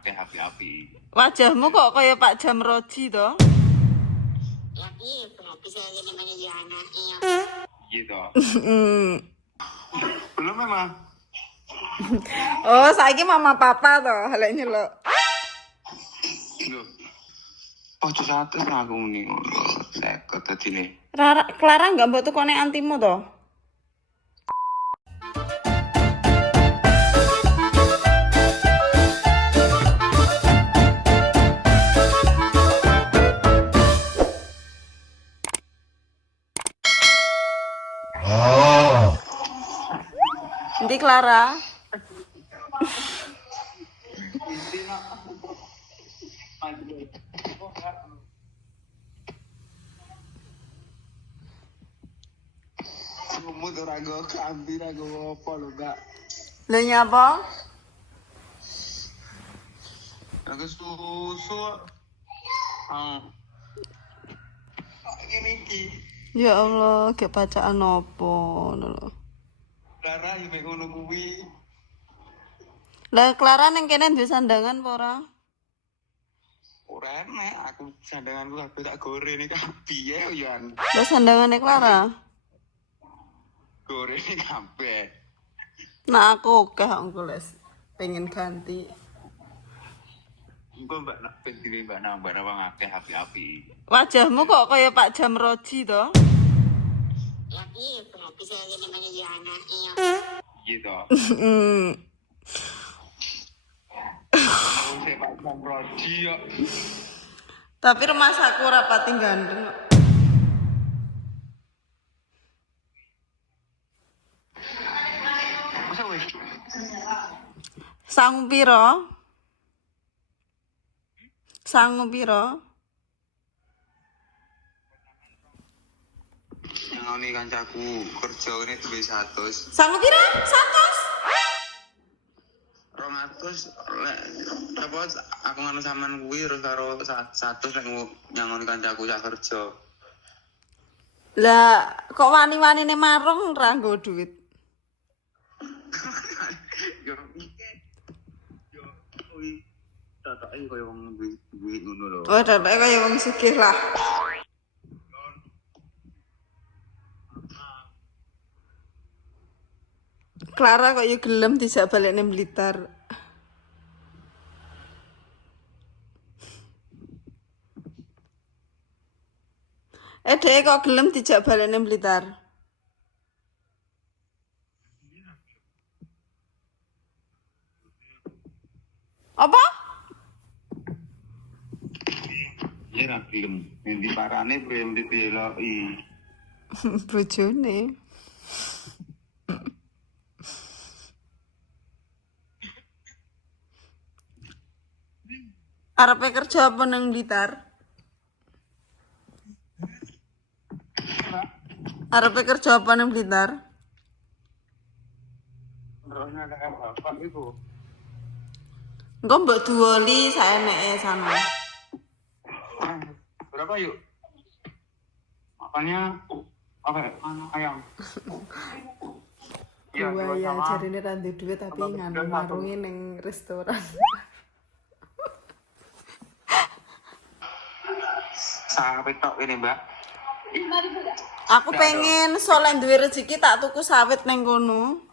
akeh api-api. Wajahmu kok kayak Pak Jamroji toh? Ya gitu, bisa jadi namanya Yana. Iya. Gitu. Hmm. Belum memang. Oh, saiki mama papa toh, halek nyeluk. Lho. Oh, satu aku nih ngono. Seket dadine. Clara enggak mbok tukone antimu toh? Nanti Clara. Kamu tuh rago kambi rago apa lo gak? Lah nyapa? Rago susu. Ini ki. Ya Allah, kayak bacaan apa lho. Clara yo mek ngono kuwi. Lah Clara ning kene duwe sandangan apa ora? Ora enak, aku sandanganku kabeh tak goreng iki piye yo Yan. Lah sandangane Clara. Goreng kabeh. Nah aku akeh aku les pengen ganti. Engko Mbak nak ben dhewe Mbak nambah ngakeh api-api. Wajahmu kok kayak Pak Jamroji toh? Ya gitu, bisa jadi namanya Yana. Iya. Gitu. Hmm. Aku sepak Jamroji yo. Tapi rumah saku rapati gandeng. Masa wis? Sangu piro? Sangu piro? Yang ngene kancaku kerja ini duwe 100. Sangu piro? 200 lek apa aku ngono sampean kuwi terus karo 100 lek nyangoni kancaku sak kerja. 100. Lah kok wani-wanine marung ora nggo duit. Yo yo kuwi tatoke koyo wong duit ngono lho. Oh, dadake kaya wong sugih lah. Clara kok yo gelem dijak balekne Blitar. Dhek kok gelem dijak balekne Blitar. Apa? Ya ra film. Endi parane film diteloki. Bojone. Arepe kerja apa nang Blitar? Arepe kerja apa nang Blitar? Terus ada bapak iku. Engko mbok duoli saeneke sana. Berapa yuk? Makannya apa? Ayam. Gua ya jarine ra ndek duit tapi nganu marungi ning restoran. Sampai tok ini, Mbak. Aku pengen soleh duwe rezeki tak tuku sawit ning kono.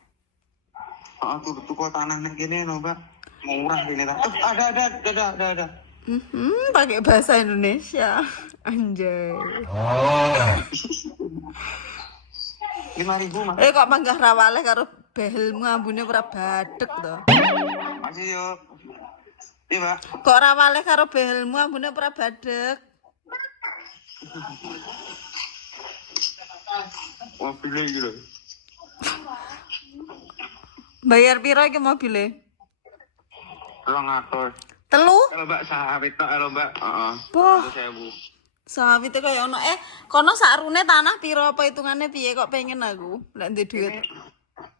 Aku tuku tanah ning kene no, Mbak. Murah ini ta. Ada. Pakai bahasa Indonesia. Anjay. 5.000 Mas. Kok panggah rawaleh karo behelmu ambune ora badhek to. Masih yo. Iya, Mbak. Kok rawaleh karo behelmu ambune ora badhek. Mobilnya gitu. Bayar piro iki mobile? 200. Telu? Kalau Mbak sawit tok kalau Mbak. Heeh. Boh. 1.000. Sawite kaya ono kono sakrune tanah piro apa hitungane piye kok pengen aku lek ndek duit.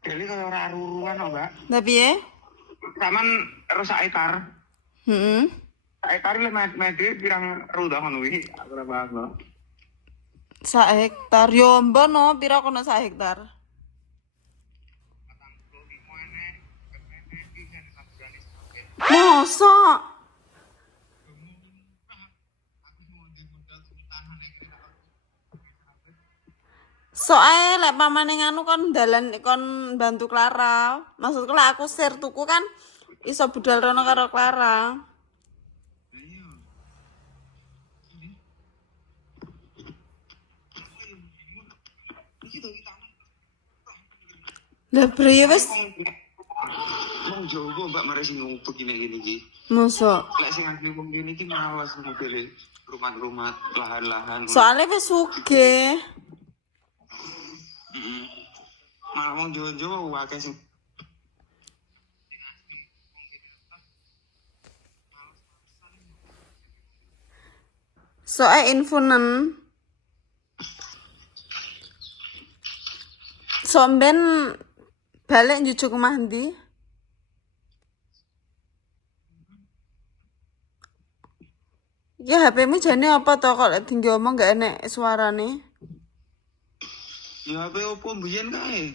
Jadi kalau ora ruruan no, Mbak. Lah piye? Saman terus sak ekar. Heeh. Sak ekar le medhe pirang rudah ngono iki. Aku ora paham no. 1 hektar yo mbono piro kono 1 hektar? Mosok. Soale lek pamane nganu kon dalan kon bantu Clara. Maksudku lek aku share tuku kan iso budal rono karo Clara. Lah priye wis Wong Jawa mbak mari sing ngumpul gini-gini iki. mosok. Lek sing asli wong kene iki malas mobil rumah-rumah lahan-lahan. Soale wis sugih. Heeh. Malah wong Jawa akeh sing Soale infonen. Somben balik njujuk omah ndi? Ya HP-mu jane apa to kok lek tinggi omong gak enek suarane? ya HP opo mbiyen kae.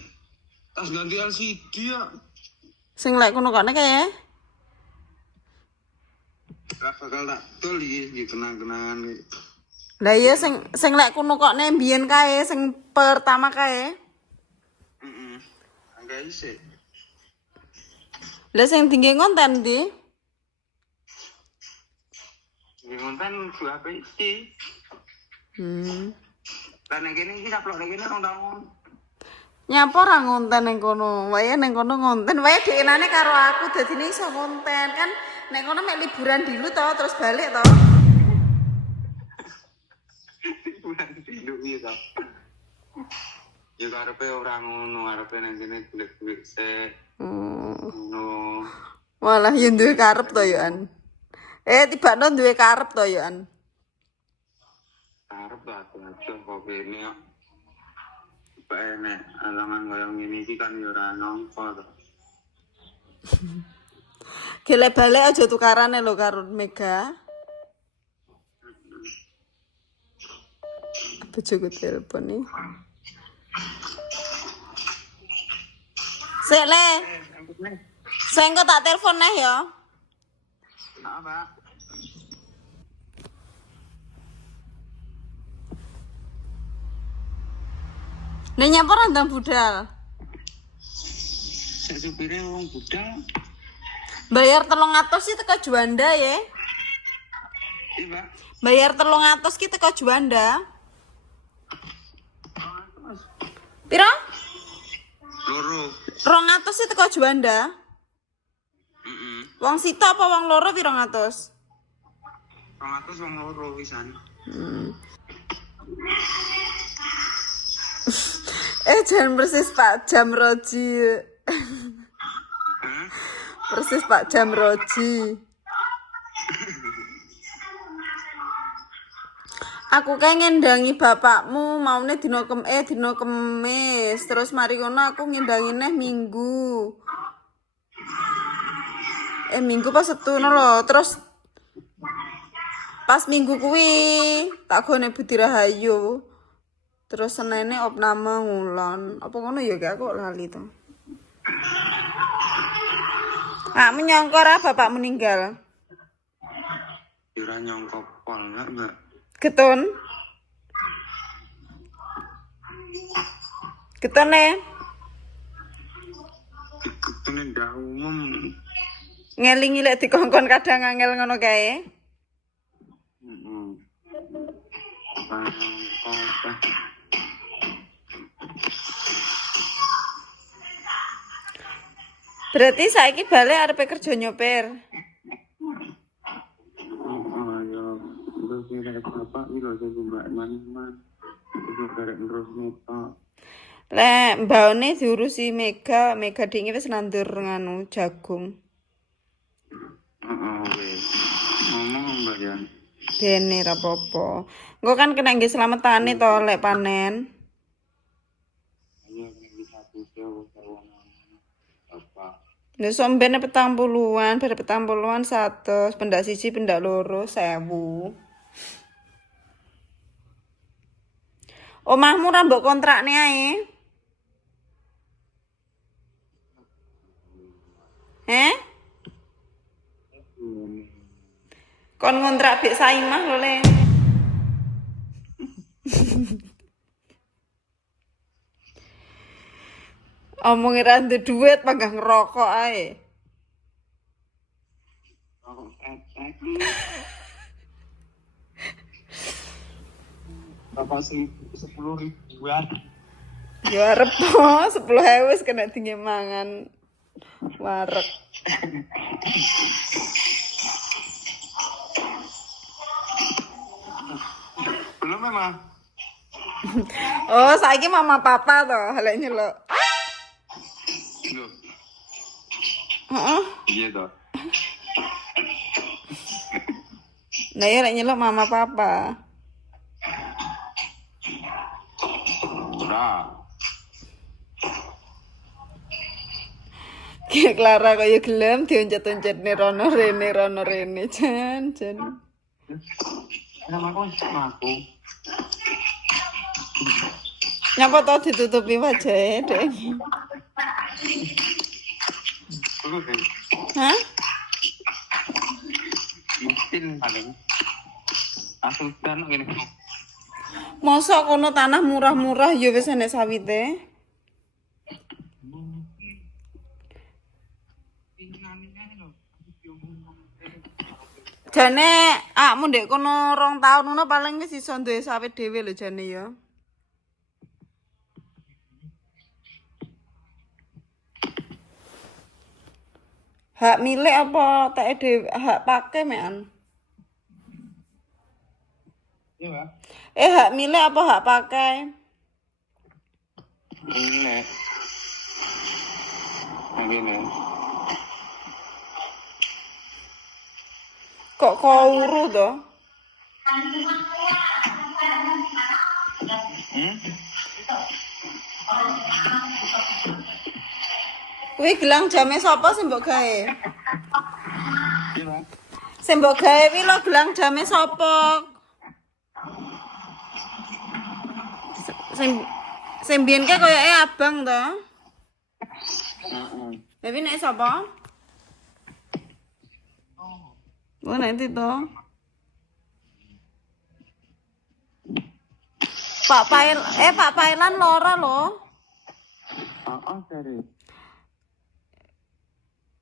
Tas ganti LCD ya. Sing lek kono kene kae. Ra bakal tak dol iki kenang-kenangan iki. Lah iya sing lek kono kok ne mbiyen kae sing pertama kae. Heeh. Angga isih. Lah sing tinggi konten ndi? Iki konten HP iki. Lah nek kene iki upload nek kene rong tahun. Nyapa ora ngonten ning kono. Wae ning kono ngonten. Wae dienane karo aku dadine iso ngonten kan. Nek kono mek liburan dulu to terus balik to. Bulan dulu iki to. Ya karepe ora ngono, karepe nang kene golek-golek sik. Ngono. Walah yo duwe karep to yo an. Tibakno duwe karep to yo an. Karep lah aja kok kene. Pak enek alangan koyo ngene iki kan yo ora nongko to. Gelek balik aja tukarane lho karo Mega. Bojoku telepon nih. Sik le. Sing kok tak telepon neh ya. Apa? Nek nyapa ra ndang budal. Sik supire wong budal. Bayar 300 sih teko Juanda ya. Iya, Bayar 300 ki teko Juanda. Piro? loro. 200 sih teko Juanda. Heeh. Wong sita apa wong loro piro 200? 200 wong loro pisan. Jangan persis Pak Jamroji. Hah? Persis Pak Jamroji. Aku kayak ngendangi bapakmu maune dino Kemis, terus mari kono aku ngendangine Minggu. Minggu pas Setuno lho, terus pas Minggu kuwi tak gone Budi Rahayu. Terus Senene opname ngulon. Apa ngono ya gak aku lali to. Menyangka ora bapak meninggal. Ora nyangka pol enggak. Getun. Getune Ketune ndak umum. ngelingi lek dikongkon kadang angel ngono kae. Heeh. Berarti saiki balik arep kerja nyopir. Oh, ya. Terus kira bapak iki lho sing mbak man. Terus garek terus netok. Lek mbaone diurusi Mega dingin wis nandur nganu jagung. Heeh, wis. Ngomong mbak ya. Dene ra apa-apa. Engko kan kena nggih slametane to lek panen. Ayo iki satu sewu apa. Nek sombene 40-an, bar 40-an 100, pendak siji, pendak loro 1000. Omahmu ra mbok kontrakne ae. Kon ngontrak Bik Saimah lho, Le. Omongin ra ndek duit panggah ngerokok ae. Bapak 10.000-an. Ya arep to 10.000 wis kena dinge mangan wareg. Belum memang. Oh, saiki mama papa to, lek nyeluk. Loh, Heeh. iya toh. Nah, ya lek nyeluk mama papa. Ora. Ki Clara kaya gelem dioncet-oncetne rono rene jan. Nama aku sama aku. Nyapa to ditutupi wajahe, Dek? Hah? Mungkin paling. Asal dan gini. Mosok kono tanah murah-murah ya wis enek sawite. Jane akmu ndek kono 2 tahun ngono paling wis iso duwe sawit dhewe lho jane ya. Hak milik apa teke dhewe hak pakai mekan? Iya, Hak milik apa hak pakai? ini. Begini. Kok kauru to? Kuwi gelang jame sapa sing mbok gawe? Iya. Sing mbok gawe kuwi lho gelang jame sapa? Sing biyen ke koyoke abang to? Heeh. Tapi nek sapa? Oh, nanti to. Pak Pailan loro lho. Heeh, serius.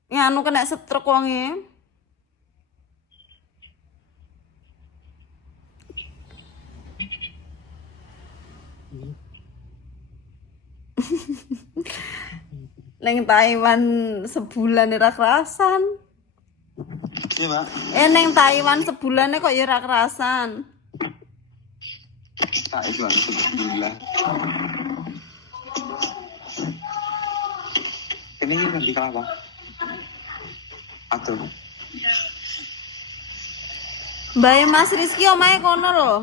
Nganu kena stroke wonge. Neng Taiwan sebulan ora kerasan. Iya, Pak. Neng Taiwan sebulannya kok ya ora kerasan. Tak itu alhamdulillah. Ini nanti apa? Atau Mbae Mas Rizky omahe kono lho.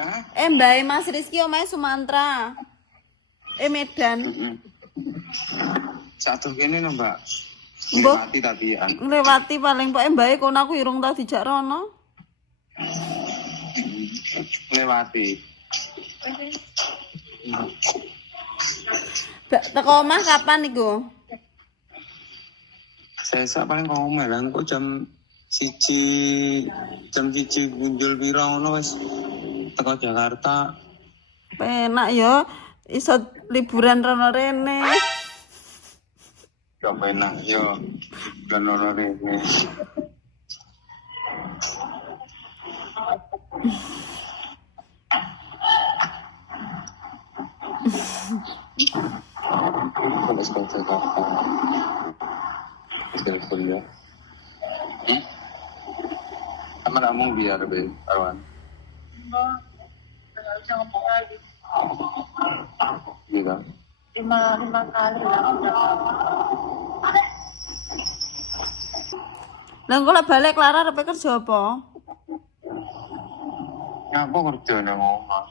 Hah? Mbae Mas Rizky omahe Sumatera. Medan. Satu gini no, Mbak. Mbok Mati tapi ya. nglewati paling pokoke mbae kono aku irung tau dijak rono. Lewati. Teko omah kapan iku? Saya paling ngomel lah, kok jam 1 bunjul piro ngono wis teko Jakarta. Penak ya iso liburan rono rene. Yo enak yo. Dan ono rene. Kalau sekarang Jakarta. Telepon ya. Sama kamu biar be, Arwan. Nggak bisa ngomong lagi. Gitu. 5 kali lah udah. Lah engko lek balik Clara arep kerja apa? Ngapa kerja nang omah?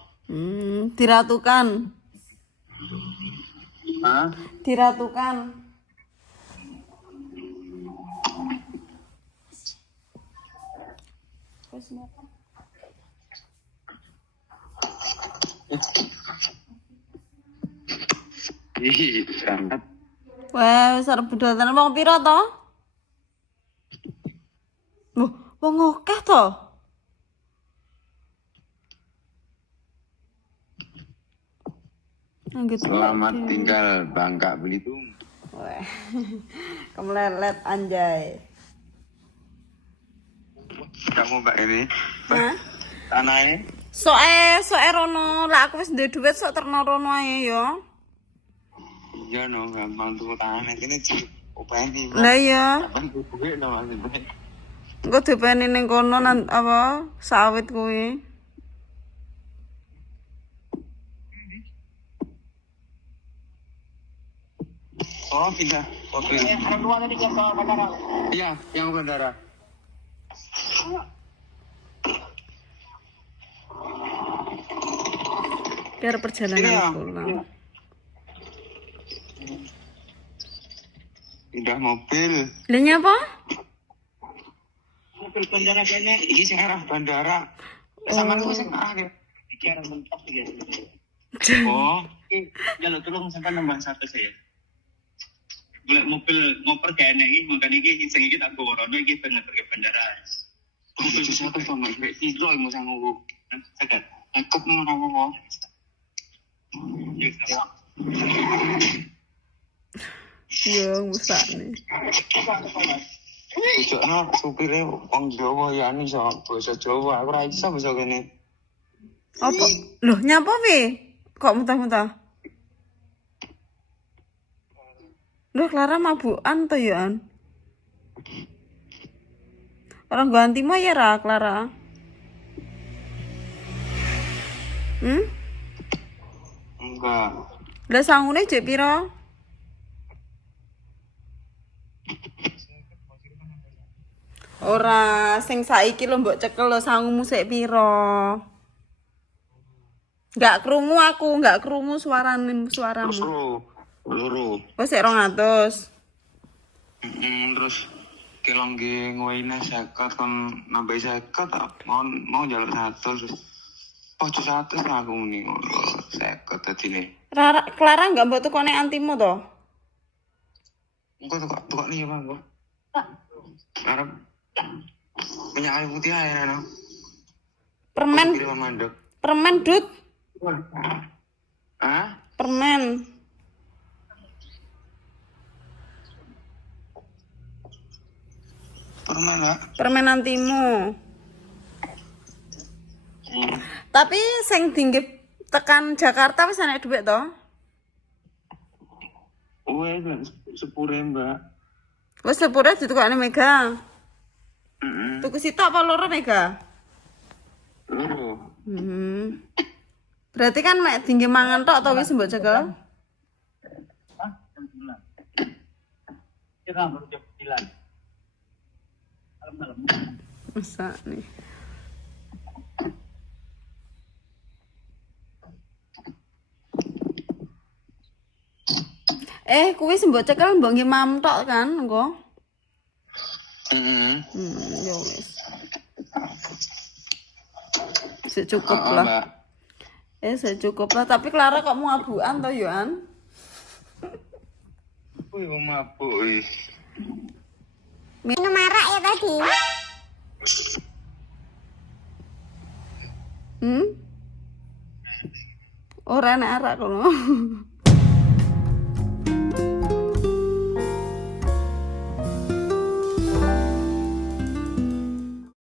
Diratukan. Hah? Diratukan. Ih, sangat. Wah, wis arep budal tenan wong pira to? Wong akeh to. Selamat tinggal Bangka Belitung. Wah. Kemlelet anjay. Kamu Mbak ini Hah? tanahnya? Soe rono, lah aku wis duwe duit sok terno rono ae ya. Iya no, gampang tuh tanahnya ini sih. Upeni. Lah iya, Kapan duit no maksudnya? engko dipeni ning kono apa sawit kuwi. Oh pindah mobil. Iya, yang bandara. Biar perjalanan Iya. pulang. Pindah mobil. Lah nyapa? Mobil bandara kayaknya ini sing arah bandara. Sama aku sing arah ya. Iki arah mentok ya. Oh, jalur tolong sampai nambah satu saya. Boleh mobil ngoper kayaknya ini, makanya ini sing iki tak bawa rono iki bener ke bandara. Mobil satu sama kayak itu mau sanggup. Sekat. Takut mau apa? Yo ngusane. Ujokno supire wong Jawa ya ani iso basa Jawa, aku ora iso basa kene. Apa? Loh, nyapa pi? Kok muntah-muntah? Loh, Clara mabukan to ya, An? Orang ganti mah ya ra, Clara. Enggak. Lah sangune jek pira? Ora, sing saiki lho mbok cekel lho sangumu sik pira? Enggak krungu aku, enggak krungu suaramu. Loro. Wes sik 200. Terus kelong ge ngoine 50 kon nambah 50 tak mau jalur 100. Ojo 100 aku muni ngono. 50 dadine. Rara, Clara enggak mbok tukone antimu to? Engko tukak nih Bang, kok. Arep punya air putih aja no. Permen, Kiri mandek. permen Dut, Hah? permen. Permen Mbak. Permen antimu. Tapi sing tinggi tekan Jakarta wis enek dhuwit to? Wes sepure Mbak. Wis sepure ditukane Mega. Tuku sitok apa loro Mega? Loro. Berarti kan mek tinggi mangan tok to wis mbok cekel? Kira baru jam 9. Malam-malam. Masa nih. Kuwi mbok cekel mbok nggih mam tok kan engko? Ya wis. Secukup lah. Secukup lah. Tapi Clara kok mau abuan toh, Yohan? Wih, mau mabuk, wih. Minum arak ya tadi. Ora enak arak kono.